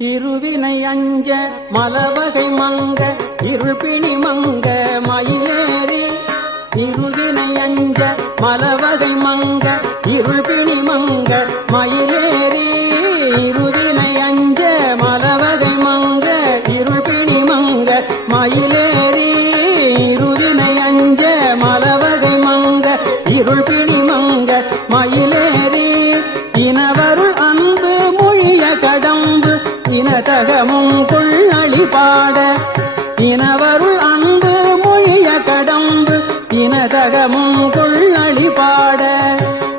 இருவினை அஞ்ச மலவகை மங்க இருள்பிணி மங்க மயிலேறி இருவினை அஞ்ச மலவகை மங்க இருள்பிணி மங்க மயிலேறி இருவினை அஞ்ச மலவகை மங்க இருள்பிணி மங்க மயிலேறி இருவினை அஞ்ச மலவகை மங்க இருள்பிணி மங்க மயிலேறி இனவருள் அன்பு மொழிய கடம்பு இனதகமும் கொள்ளளி பாட இனவருள் அன்பு மொழிய கடம்பு இனதகமும் கொள்ளளி பாட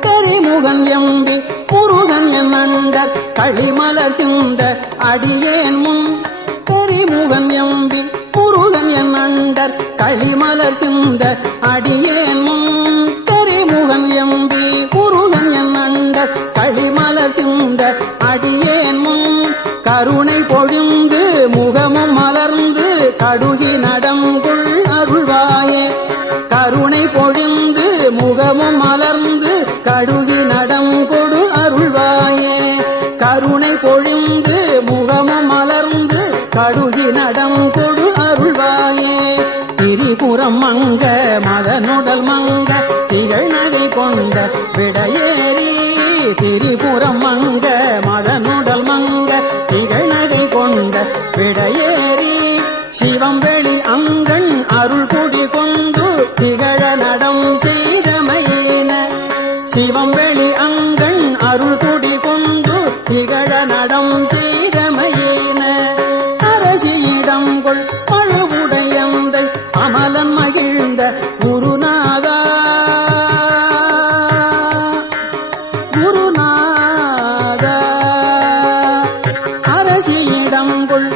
கரிமுகன் எம்பி முருகன் என் அண்டர் களிமலர் சிந்த அடியேன் முன் கரிமுகன் எம்பி முருகன் என் அண்டர் களிமலர் சிந்த அடியேன் முன் கரிமுகன் எம்பி முருகன் என் அண்டர் களிமலர் சிந்த அடியேன் முன் கருணை பொழிந்து முகமும் மலர்ந்து கடுகி நடங்குள் அருள்வாயே கருணை பொழிந்து முகமும் மலர்ந்து கடுகி நடங்கொடு அருள்வாயே கருணை பொழிந்து முகமும் மலர்ந்து கடுகி நடங்கொடு அருள்வாயே திரிபுரம் மங்க மதனுடல் மங்க திகழ் நகை கொண்ட விடையேறி திரிபுரம் மங்க மதனுடல் மங்க திகழ் நகை கொண்ட விடையேறி சிவம் வெளி அங்கண் அருள் குடி கொண்டு திகழ நடம் செய்தமையின சிவம் வெளி அங்கண் அருள் குடி கொண்டு திகழ நடம் செய்தமையின அரசியிடம் கொள் பழுவுடையந்தை அமலன் மகிழ்ந்த குருநாதா குருநாதா அரசியிடம் கொள்